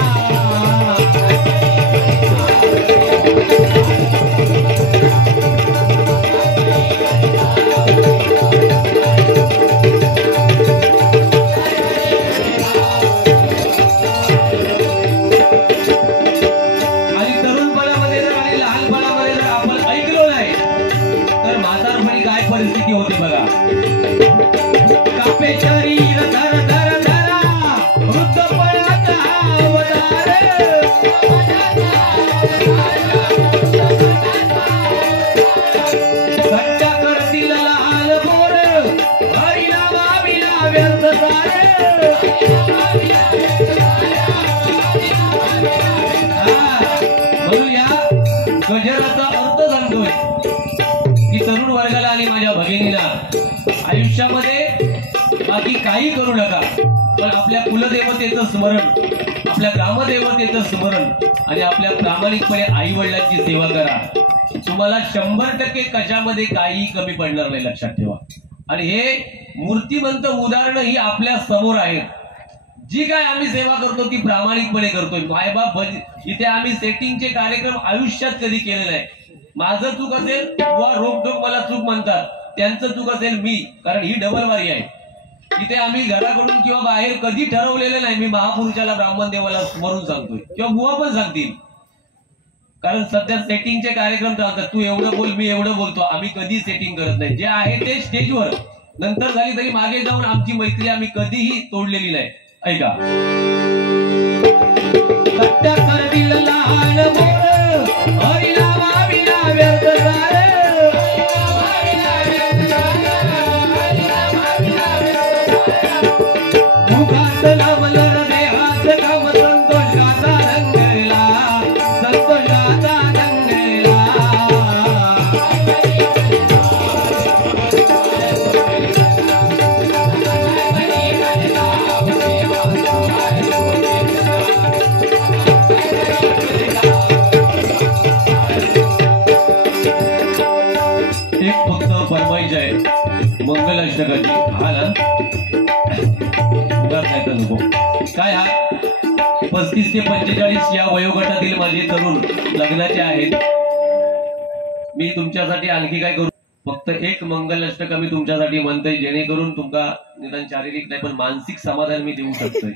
परिस्थिती होती बघा, कापे शरीर धर धर धरा, वृद्धपणाचा अवतार, सट्टा करतील लाल बोर, हरिला बाबीला व्यर्थ सार. म्हणून या गजराचा अर्थ सांगतोय की तरुण वर्गाला आणि माझ्या भगिनीला आयुष्यामध्ये बाकी काही करू नका, पण आपल्या कुलदेवतेचं स्मरण, आपल्या ग्रामदेवतेचं स्मरण आणि आपल्या प्रामाणिकपणे आई वडिलांची सेवा करा. तुम्हाला 100% कशामध्ये काही कमी पडणार नाही, लक्षात ठेवा. आणि हे मूर्तिमंत उदाहरण ही आपल्या समोर आहेत. जी काय आम्ही सेवा करतो ती प्रामाणिकपणे करतोय. मायबाप इथे आम्ही सेटिंगचे कार्यक्रम आयुष्यात कधी केले नाही. माझं चूक असेल किंवा रोखोक मला चूक म्हणतात, त्यांचं चूक असेल मी, कारण ही डबल वारी आहे. इथे आम्ही घराकडून किंवा बाहेर कधी ठरवलेलं नाही. मी महापुरुषाला ब्राह्मण देवाला स्मरून सांगतोय किंवा बुवा पण सांगतील, कारण सध्या सेटिंगचे कार्यक्रम चालतात. तू एवढं बोल, मी एवढं बोलतो. आम्ही कधी सेटिंग करत नाही. जे आहे ते स्टेजवर, नंतर झाली तरी मागे जाऊन आमची मैत्री आम्ही कधीही तोडलेली नाही. ऐका, मंगल अष्टकाची हा ना नको काय, हा 35 ते 45 या वयोगटातील माझे तरुण लग्नाचे आहेत. मी तुमच्यासाठी आणखी काय करू, फक्त एक मंगल अष्टक मी तुमच्यासाठी म्हणतोय, जेणेकरून तुमका निदान शारीरिक नाही पण मानसिक समाधान मी देऊ शकतोय.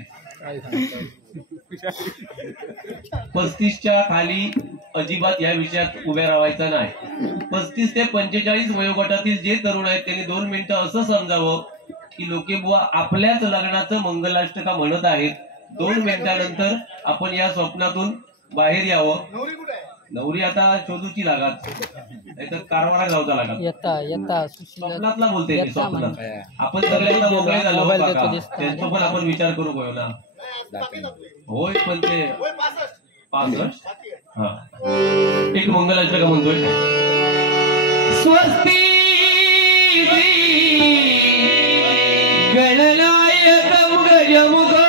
35च्या खाली अजिबात या विषयात उभ्या राहायचा नाही. 35 ते 45 वयोगटातील जे तरुण आहेत त्यांनी 2 मिनिटं असं समजावं की लोके बुवा आपल्याच लग्नाचं मंगलाष्टका म्हणत आहेत. 2 मिनिटानंतर आपण या स्वप्नातून बाहेर यावं. नवरी आता शोधूची लागत, नाहीतर कारवारा गावचा लागत. स्वप्नातला बोलते मी, स्वप्नात. आपण सगळ्यांना मोबाईल झालो त्यांचा पण आपण विचार करू गयो ना. होय पण ते 65 हा एक मंगलाष्टका म्हणतोय. स्वस्ती गणनायकं गजमुखं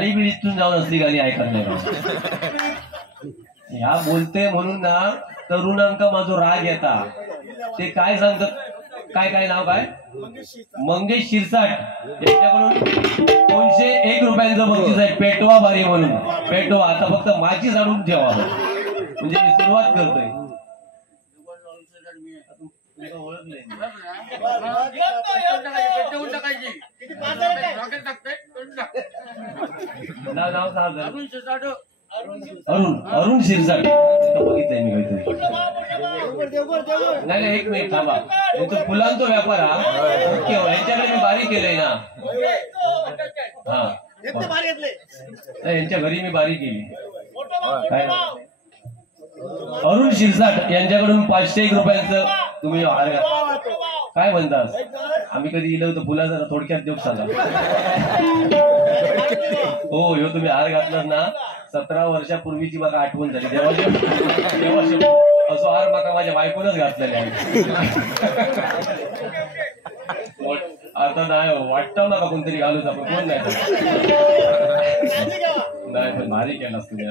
थाळी बिळीतून जाऊन असली गाणी ऐकत नाही ह्या बोलते म्हणून ना तरुणांका माझो राग येता. ते काय सांगतात, काय नाव काय, मंगेश शिरसाट यांच्याकडून 201 रुपयांचं बक्षीस आहे. पेटवा बारी म्हणून. पेटवा आता फक्त माझी जाणून ठेवा म्हणजे मी सुरुवात करतोय. नाव सांगा. अरुण शिरसाट बघितलंय मी काहीतरी. नाही एक मिनिट थांबा. यांचं फुलांचा व्यापार हा यांच्याकडे मी बारी केलंय ना. हा यांच्या घरी मी बारी केली. काय अरुण शिरसाट यांच्याकडून 501 रुपयांचं तुम्ही काय म्हणतात. आम्ही कधी इलं होतं फुला जरा थोडक्यात देऊ सांगा. हो ह्यो तुम्ही हार घातलात ना 17 वर्षापूर्वीची बघा आठवण झाली. देवा असो हार माका माझ्या बायकोनच घातलेले आहे. आता नाही वाटतं ना का कोणतरी घालूच आपण कोण नाही पण भारी केलास तुम्ही.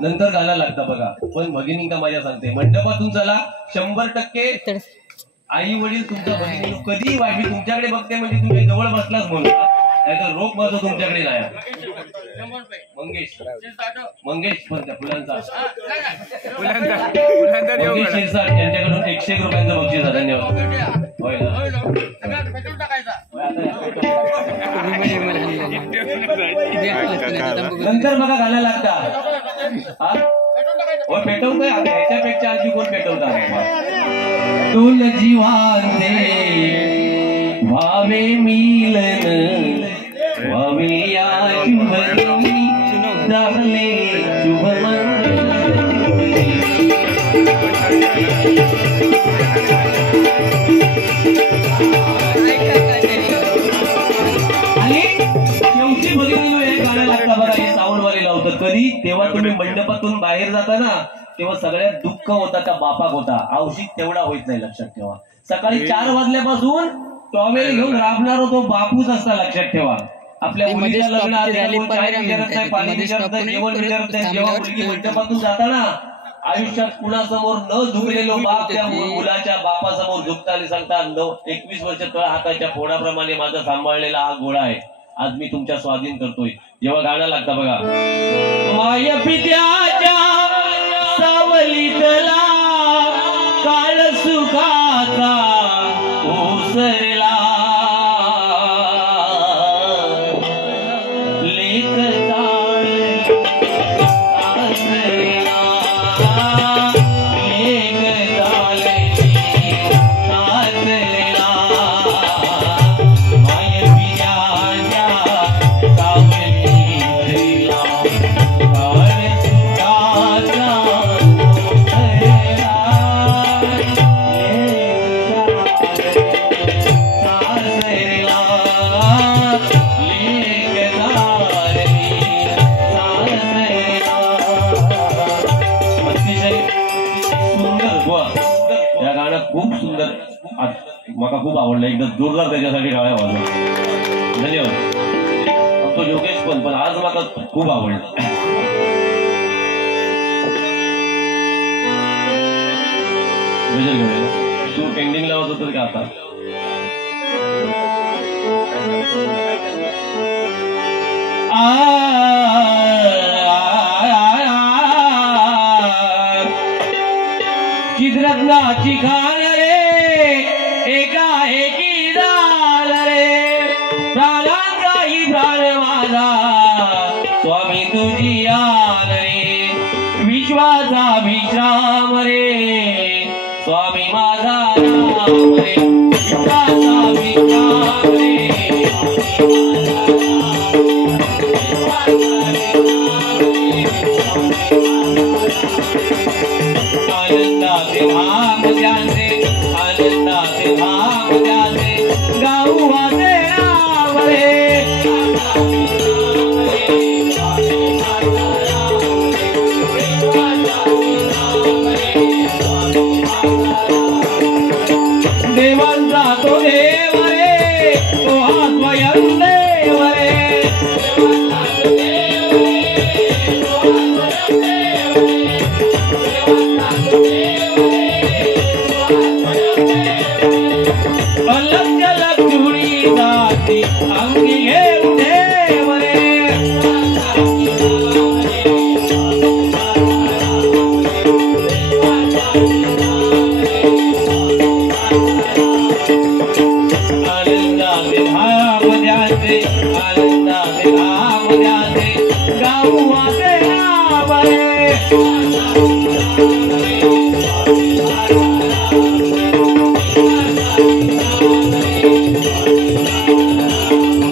नंतर घालायला लागतं बघा. पण भगिनी का माझ्या सांगते मंडपातून चला 100% आई वडील तुमच्या भगिनी कधी वाटली तुमच्याकडे बघते म्हणजे तुम्ही जवळ बसलाच म्हणून. नाहीतर रोख माझं तुमच्याकडे नाही. मंगेश पण त्या फुलांचा मंगेश शिरसाट यांच्याकडून 101 रुपयांचं बक्षीस आहे. धन्यवाद. होय नंतर बघा घालायला लागता. पेटवतोय ह्याच्यापेक्षा आणखी कोण पेटवतात. तुल जीवांचे व्हावे मिलन व्हावे या शुभदिनी झाले आणि शेवटी बघितलेलो हे गाणं लागतं बघा. हे साऊंडवाले लावतात कधी तेव्हा तुम्ही मंडपातून बाहेर जाता ना तेव्हा सगळ्यात दुःख होता त्या बापाक होता. औषध तेवढा होत नाही लक्षात ठेवा. सकाळी 4 वाजल्यापासून टॉवेल घेऊन राबणारा तो बापूच असता लक्षात ठेवा. आपल्या मुलीच्या लग्नात चाय विचारत नाही, पाणी विचारत नाही, जेवण विचारत नाही. जेव्हा मुलगी मंडपातून जाताना आयुष्यात कुणासमोर न झुकलेलो बाप त्या मुलाच्या बापासमोर झुकता आणि सांगता 21 वर्ष तळ हाताच्या फोडाप्रमाणे माझा सांभाळलेला हा गोळा आहे. आज मी तुमच्या स्वाधीन करतोय. जेव्हा गाणं लागतं बघा. माय पित्याच्या सावलीतला काळ सुखाचा ओसरला लेख जाळ सासरेला लेख जाळ सासरेला माय पित्याच्या सावलीतला काळ सुखाचा या गाणं खूप सुंदर मला खूप आवडलं. एकदा जोरदार त्याच्यासाठी गाणं वाजव. धन्यवाद. तो योगेश पण आज मला खूप आवडलं. गजल घेऊया तू पेंडिंगला होत होत का आता. चित्रज्ञाची खान रे एका एकी झाल रे प्राणांचाही प्राण माझा स्वामी तुझी आन रे विश्वाचा विश्राम रे स्वामी माझा राम रे विश्वाचा विश्राम रे आनंदाचे भाग द्याचे आनंदाचे भाग द्याचे गाऊ वाचे राम रे देवांचा तो देव रे तो हा स्वयं देव रे द्याचे गाऊ वाचे नावरे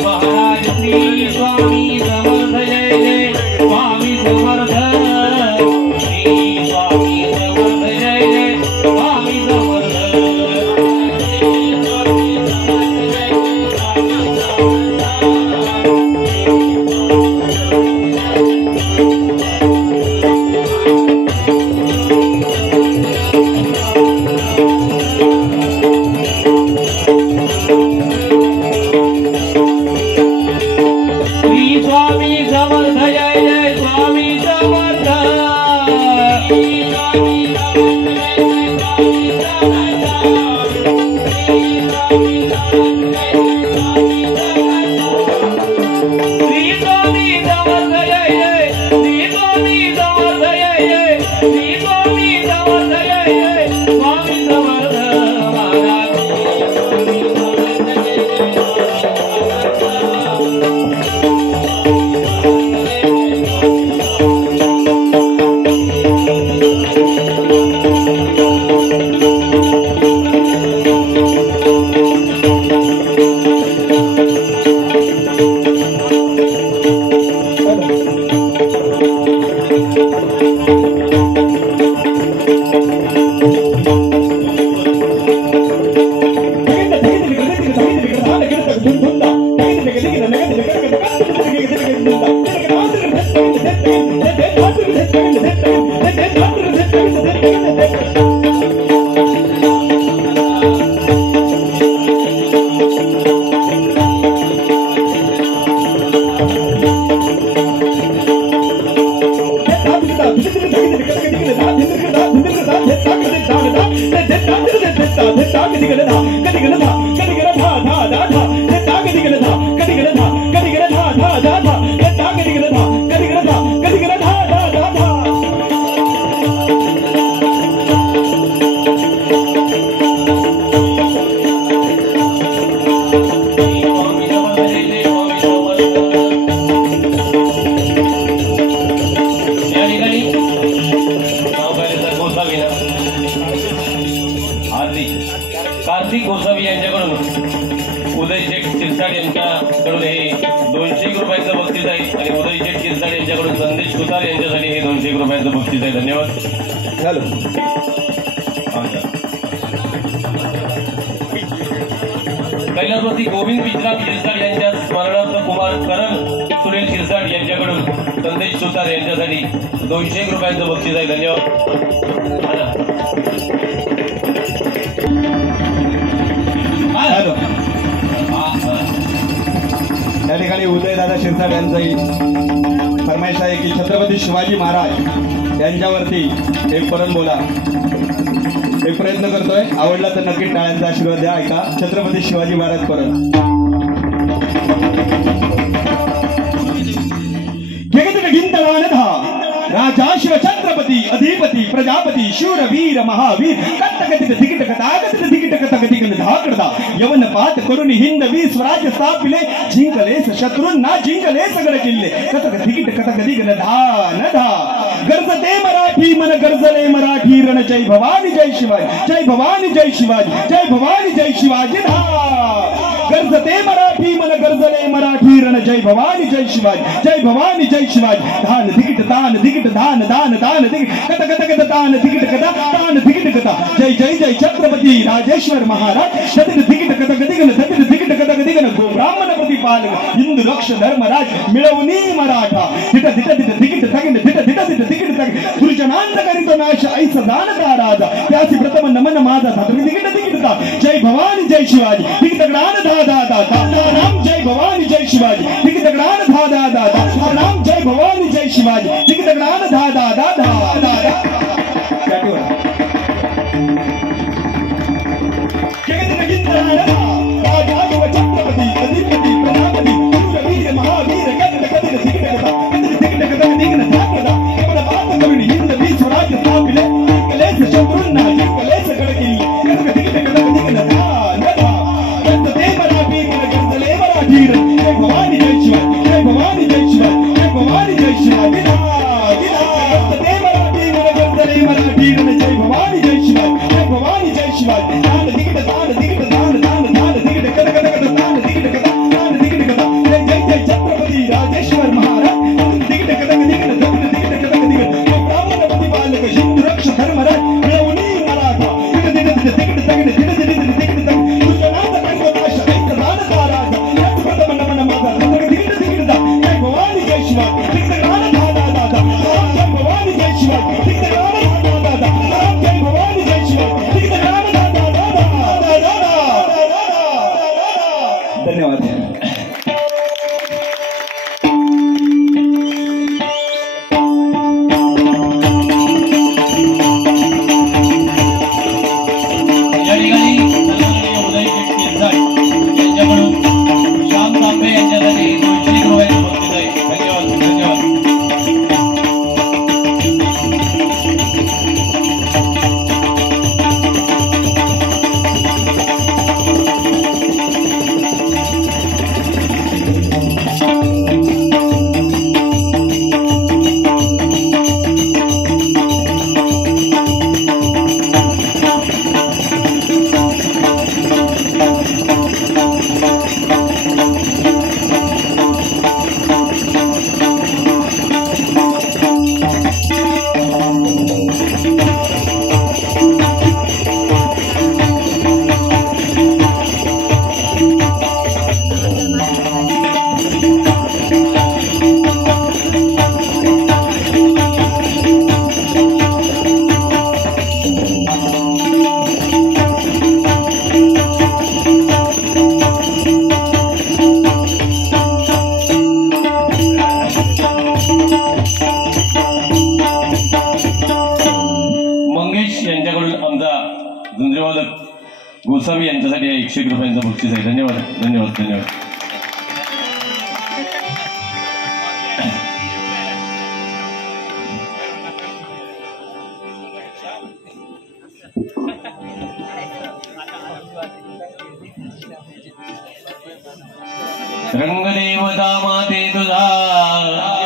महाराज श्री स्वामी समर्थ जय जय स्वामी समर्थ श्री स्वामी समर्थ जय जय स्वामी समर्थ कार्तिक गोसावी यांच्याकडून उदय शेठ शिरसाट यांच्याकडून हे 200 रुपयाचं बक्षीस आहे आणि उदय शेठ शिरसाट यांच्याकडून संदेश सुतार यांच्यासाठी हे 200 रुपयाचं बक्षीस आहे. धन्यवाद. कैलासवासी गोविंद विश्राम शिरसाट यांच्या स्मरणार्थ कुमार करण सुनील शिरसाट यांच्याकडून संदेश सुतार यांच्यासाठी 200 रुपयाचं बक्षीस आहे. धन्यवाद. या ठिकाणी उदयदादा शिरसाट यांचाही फरमाईश आहे की छत्रपती शिवाजी महाराज यांच्यावरती एक परत बोला. एक प्रयत्न करतोय, आवडला तर नक्की टाळ्यांचा आशीर्वाद द्या. ऐका, छत्रपती शिवाजी महाराज परत. राजा शिव छत्रपती अधिपती प्रजापती शूरवीर महावीर कथकथित दिगट कथागत दिगट कथकथिक धाकडदा यवन पात करून हिंदवी स्वराज्य स्थापिले जिंकलेस शत्रूंना जिंकले सगळे किल्ले कथक दिगट कथक दिगट धान धा गरजते मराठी मन गरजले मराठी रण जय भवानी जय शिवाजी जय भवानी जय शिवाजी जय भवानी जय शिवाजी धा गरजते मराठी मन गरजले मराठी रण जय भवानी जय शिवाजी जय भवानी जय शिवाजी धान दिगट दान दान दान दिगट कथ कथ कथ दान दिगट कथा दान दिगट कथा जय जय जय छत्रपती राजेश्वर महाराज सतिन दिगट कथ गदिगन सतिन दिगट कथ गदिगन गो ब्राह्मण प्रतिपालक हिंदू रक्ष धर्मराज मिळवणी मराठा दिट दिट दिट दिगट तगिन दिट दिट दिट दिगट तगिन दुर्जनांत करितो नाश ऐस दानता राजा त्यासी प्रथम नमन माझा धातु दिगट दिगट ता जय भवानी जय शिवाजी दिगट गडान धा धा धा नाम जय भवानी जय शिवाजी दिगट गडान धा धा धा नाम जय भवानी जय शिवाजी दिगट गडान धा धा धा धा धा छत्रपती अधिपती प्रजापती शूरवीर महावीर कथित कथित दिगट कथा कथित दिगट कथा दिगट धाकडा केवळ बात करून हिंदवी स्वराज्य स्थापिले कलेस शत्रूंना जिंकलेस गडकिल्ले कथित दिगट कथा दिगट धा धा गरजते मराठी मन गरजले मराठी जय भवानी जय शिवाजी जय भवानी जय शिवाजी तिकडे दादा दादा जय भवानी जय शिवाय तिकडे दादा दादा जय भवानी जय शिवाय तिकडे दादा दादा धन्यवाद. या ठिकाणी उदय यांच्याकडून श्याम तांबे यांच्यासाठी 200 रुपयांचं बक्षीस आहे. धन्यवाद धन्यवाद. गोसावी यांच्यासाठी 101 रुपयांचं बक्षीस आहे. धन्यवाद धन्यवाद धन्यवाद. रंगदेवता माते तुझा आज